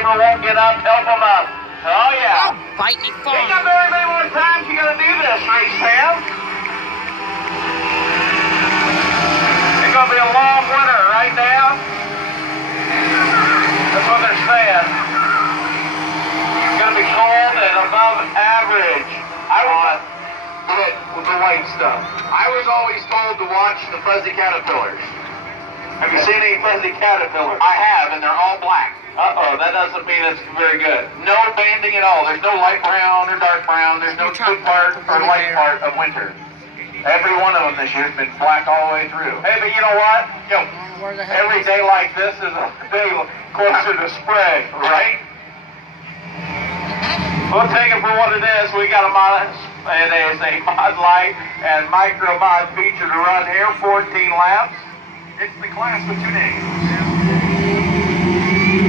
neighbor won't get up, help him up. Oh, yeah. Oh, bite me, You fall. ain't got very many more times you gotta do this, race fam. It's gonna be a long winter, right now? That's what they're saying. It's gonna be cold and above average. With the white stuff. I was always told to watch the fuzzy caterpillars. Have you seen any fuzzy caterpillars? I have, and they're all black. Uh-oh, that doesn't mean it's very good. No banding at all. There's no light brown or dark brown. There's no good part or light part of winter. Every one of them this year has been black all the way through. Hey, but you know what? Every day like this is a day closer to spring, right? We'll take it for what it is. We got a mod. It is a Mod Light and Micro Mod feature to run here, 14 laps. It's the class with 2 names.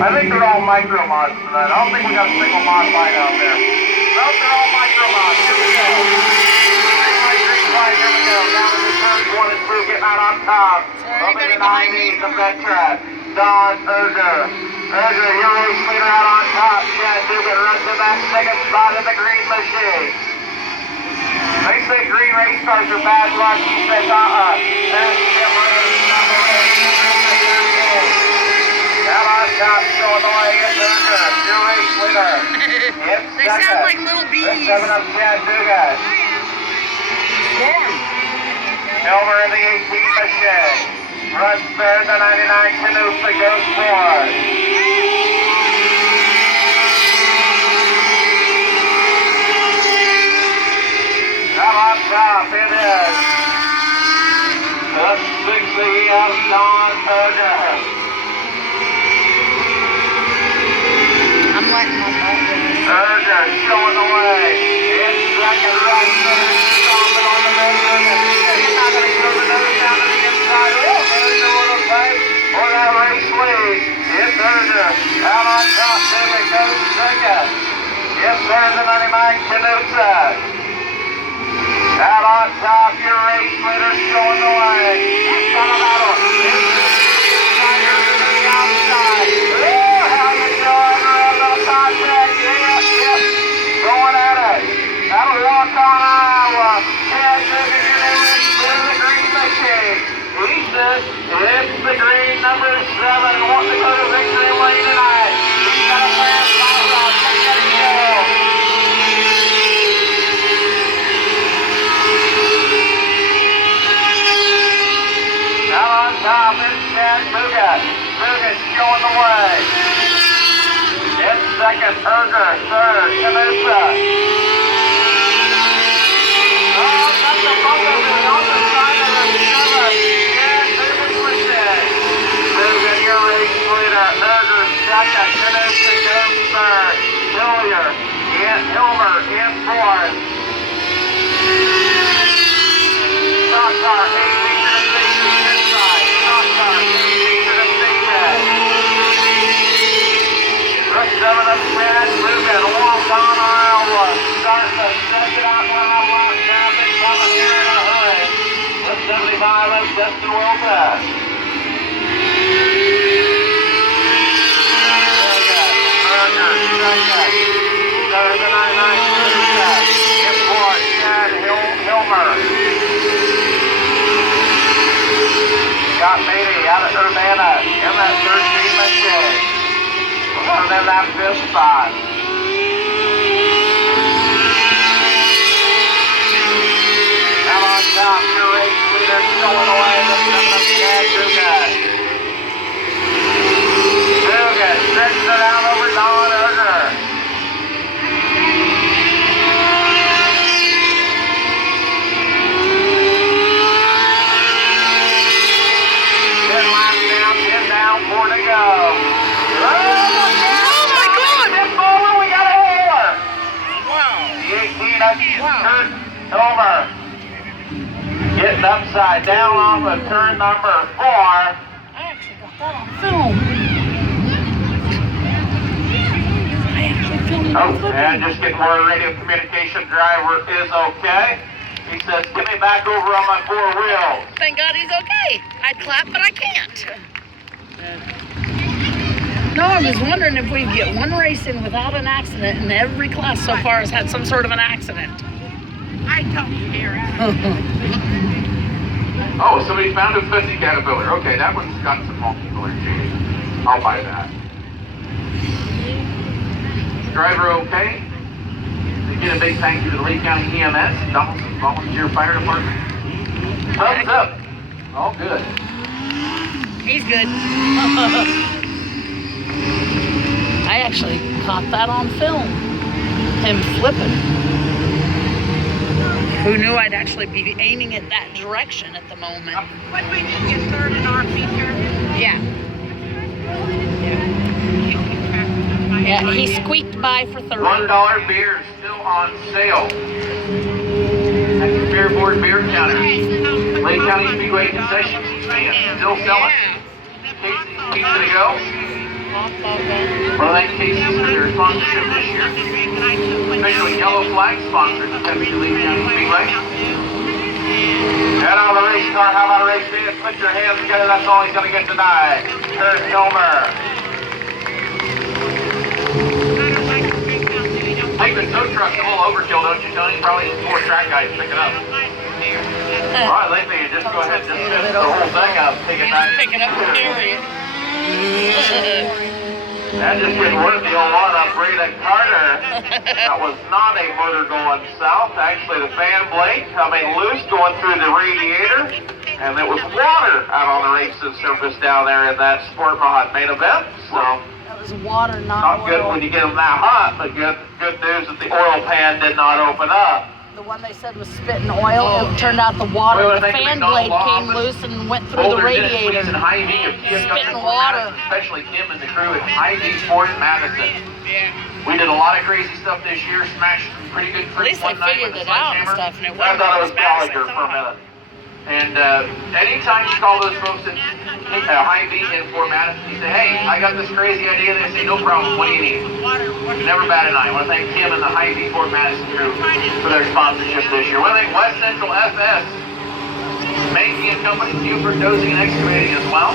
I think they're all Micro Mods tonight. I don't think we got a single Mod Light out there. Nope, they're all Micro Mods. Here we go. Green light, here we go. Down in the turns 1 and 2, getting out on top. Bumping the 90s of that track. Don Erger. Erger, your race leader out on top. Chad Dugan runs in that second spot in the green machine. They say green race cars are bad luck. He says, there's Jim Reed, number 8. Out on top, showing the way, it's Erger, your race leader. They sound like little bees. That's 7 up Chad Dugan. Elmer in the 18 machine. Runs there, the 99 Canusa goes forward. Up on top, it is the 60 of Don Erger. I'm letting my butt go. Erger showing the way. It's second right there, stomping on the median. He's not going to throw the nose down to the inside. Oh, there's a little fight for that race lead. It's Erger. Out on top, David goes second. It's there, the 99 Canusa. Out on top, your race leader showing the way. Colorado. Tigers to the outside. Oh, how you doing around the contact? Yes. Going at it. That'll walk on Iowa. Chad Dugan in the green machine. He says it's the green number 7. Wants to go to victory lane tonight. He's got a fast hot rod. Let it go. Out on top is Chad Dugan. Dugan showing the way. In second, Erger. Third, Canusa. Oh, that's a bump on the side of the 7. Chad Dugan pushing. Dugan, your race leader. Erger second. Canusa goes third. Hillier. Hilmer in fourth. Stock car, 18 to the 60 inside. Stock car, 18 to the 60. The 7 of Chad Dugan, walk on Iowa. Starting to take it out now. Lock traffic coming here in a hurry. The 75 of Justin Wilson. Erger, second. Third, the 99 Canusa. In fourth, Chad Hilmer. Got Beatty out of Urbana in that 13 machine. And then that 5th spot. Out on top, your race leader showing away the 7 of Chad Dugan. Dugan stretches it out over Don Erger. Down, 4 to go. Oh my God! We got a hair! Wow! The 18 of Kurt Hilmer. Getting upside down off of turn number 4. I actually got that on film. Oh, and just getting word radio communication driver is okay. He says, get me back over on my 4 wheels. Thank God he's okay. I'd clap, but I can't. No, I was wondering if we'd get one race in without an accident, and every class so far has had some sort of an accident. I don't care. Oh, somebody found a 50 Caterpillar. Okay, that one's got some multicolor shades. I'll buy that. Driver okay? Again, a big thank you to the Lee County EMS, Donaldson Volunteer Fire Department. Thumbs up. All good. He's good. I actually caught that on film. Him flipping. Who knew I'd actually be aiming it that direction at the moment? What we did get third in our feature. Yeah. Yeah, he squeaked by for third. $1 beer still on sale at the Fair Board Beer Counter. Lake County Speedway concession stand still selling. Casey's Pizza to go. Well, thank Casey's for their sponsorship this year. Official Yellow Flag sponsors the Pepsi Lake County Speedway. Head on the race car. How about a race fans? Put your hands together. That's all he's going to get tonight. Kurt Hilmer. I think the tow truck's a little overkill, don't you, Tony? Probably 4 track guys pick it up. All right, let me just go ahead and just finish the whole thing up. Pick Picking up the area. That just didn't work. The old one up Breda Carter. That was not a motor going south. Actually, the fan blade coming loose, going through the radiator. And there was water out on the racing surface down there in that Sport Mod main event. So That was water, not good oil. when you get them that hot, but good news that the oil pan did not open up. The one they said was spitting oil, it turned out the water, Well, I the think fan McDonald blade came office, loose and went through the Boulder, radiator. Dennis, and Hy-Vee of Kia Spitting Company, water. especially Kim and the crew at Hy-Vee Ford Madison. We did a lot of crazy stuff this year, smashed some pretty good At least fruit one they night with figured a it out and sledgehammer. stuff, and it I wasn't thought it was as bad as I Gallagher for a thought. minute. And anytime you call those folks at Hy-Vee and Ford Madison, you say, hey, I got this crazy idea, they say, no problem, what do you need? Never bad at night. I want to thank Kim and the Hy-Vee Ford Madison crew for their sponsorship this year. I want to thank West Central FS, Mankey and Company, Buford Dozing and Excavating as well.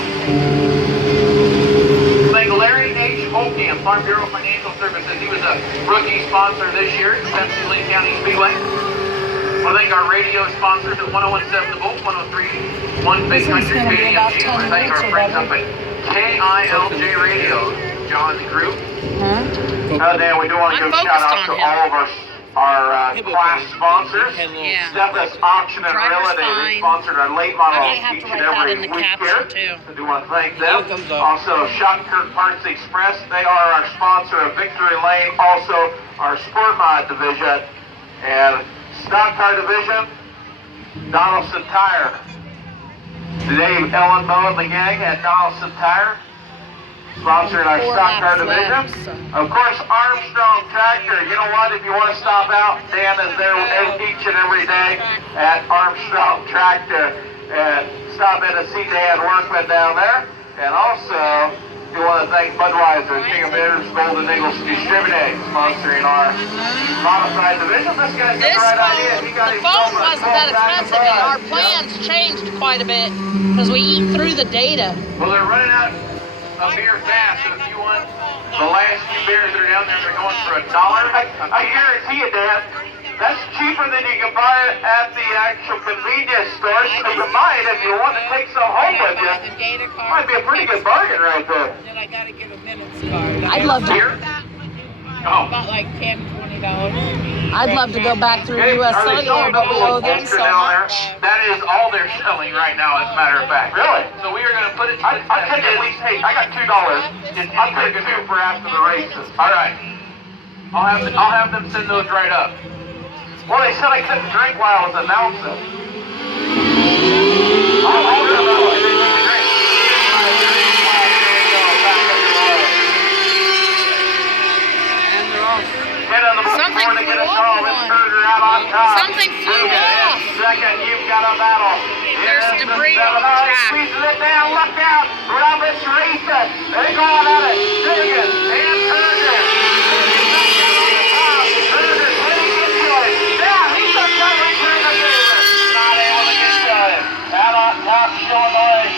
Thank Larry H. Holcamp, Farm Bureau Financial Services. He was a rookie sponsor this year at Central Lee County Speedway. I want to thank our radio sponsors at 1017 The Volt, 1031 Big Country KDMG. I want to thank our friends up at KILJ Radio, John and crew. Then we do want to give a shout out to all of our class sponsors. Yeah. Steffes Auction and Driver's Realty, they fine. sponsored our late model I have each to and write that every in the week caption, here. too. I do want to thank them. Also, Shottkirk Parts Express, they are our sponsor of Victory Lane, also our Sport Mod division. And Stock Car Division, Donaldson Tire. Today, Ellen Moe and the gang at Donaldson Tire, sponsoring our Stock Car Division. Of course, Armstrong Tractor. You know what? If you want to stop out, Dan is there each and every day at Armstrong Tractor. And stop in to see Dan Workman down there. And also, we want to thank Budweiser, King of Bitters, Golden Eagles Distributing, sponsoring our modified division. This guy's got This the right idea. He got the himself phone a wasn't that 12-pack of expensive, and our Bud. plans changed quite a bit because we eat through the data. Well, they're running out of beer fast, so if you want the last few beers that are down there, they're going for $1. I guarantee you, Dan, that's cheaper than you can buy it at the actual convenience store. So you buy it if you want to take some home with you. Might be a pretty good bargain right there. Then I gotta get a minutes card. I'd love to. Beer? Oh. About like $10, $20. I'd love to go back through Okay, US are they Cellular, selling but we double owe them extra so down there? much. That is all they're selling right now, as a matter of fact. Really? So we are going to put it to the test. I take at least, hey, I got $2. I'll take $2 for after the races. All right. I'll have them send those right up. Well, they said I couldn't drink while I was announcing. I'll hold them up if they need to drink. Something to get flew us off all one. this burger out on top. Something flew Ruben in off. second, you've got a battle. There's Here's debris the on the seven. track. Squeezes it down, look out. Roberts racing. They're going at it. Dugan and Turner. Turner's heading into it. Now he's a covering for the favor. Not able to get to it. Out on top, Illinois.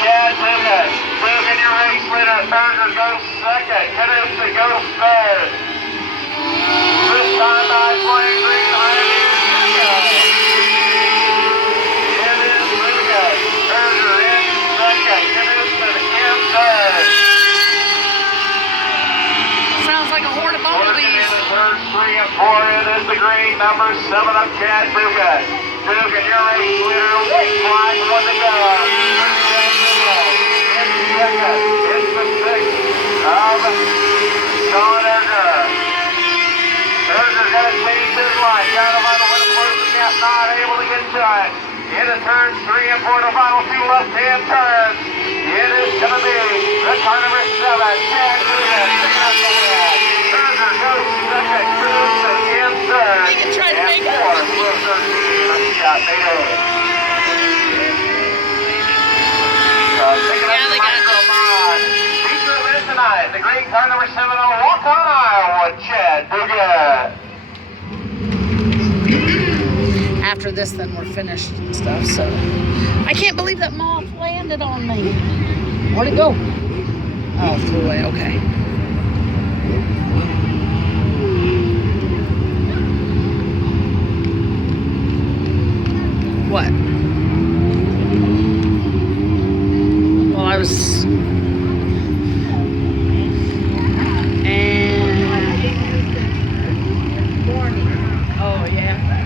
Chad Dugan. Dugan, your race leader. Turner Canusa goes third. This time by Flying Green Iron is second. It is Lucas. Berger in second. Canusa in third. Sounds like a horde of Working bumblebees. in the third, 3 and 4 in is the green, number 7 of Chad Dugan. Dugan, your race leader, white flag, 1 to go. In second, it's the 6th of Sean Erger. Erger gonna change his line, down the final one, close the gap, not able to get to it. Into turns 3 and 4, the final 2 left-hand turns. It is gonna be the car number 7, Chad Dugan, picking up the win. Erger goes second, Canusa in third. They can try to make it. And 4, Blue 13, Scott Nader. Yeah, they got Feature event tonight, the green car number 7 on Walk On Iowa, Chad Dugan. After this, then we're finished and stuff. So I can't believe that moth landed on me. Where'd it go? Oh, flew away. Okay. What? Well, I was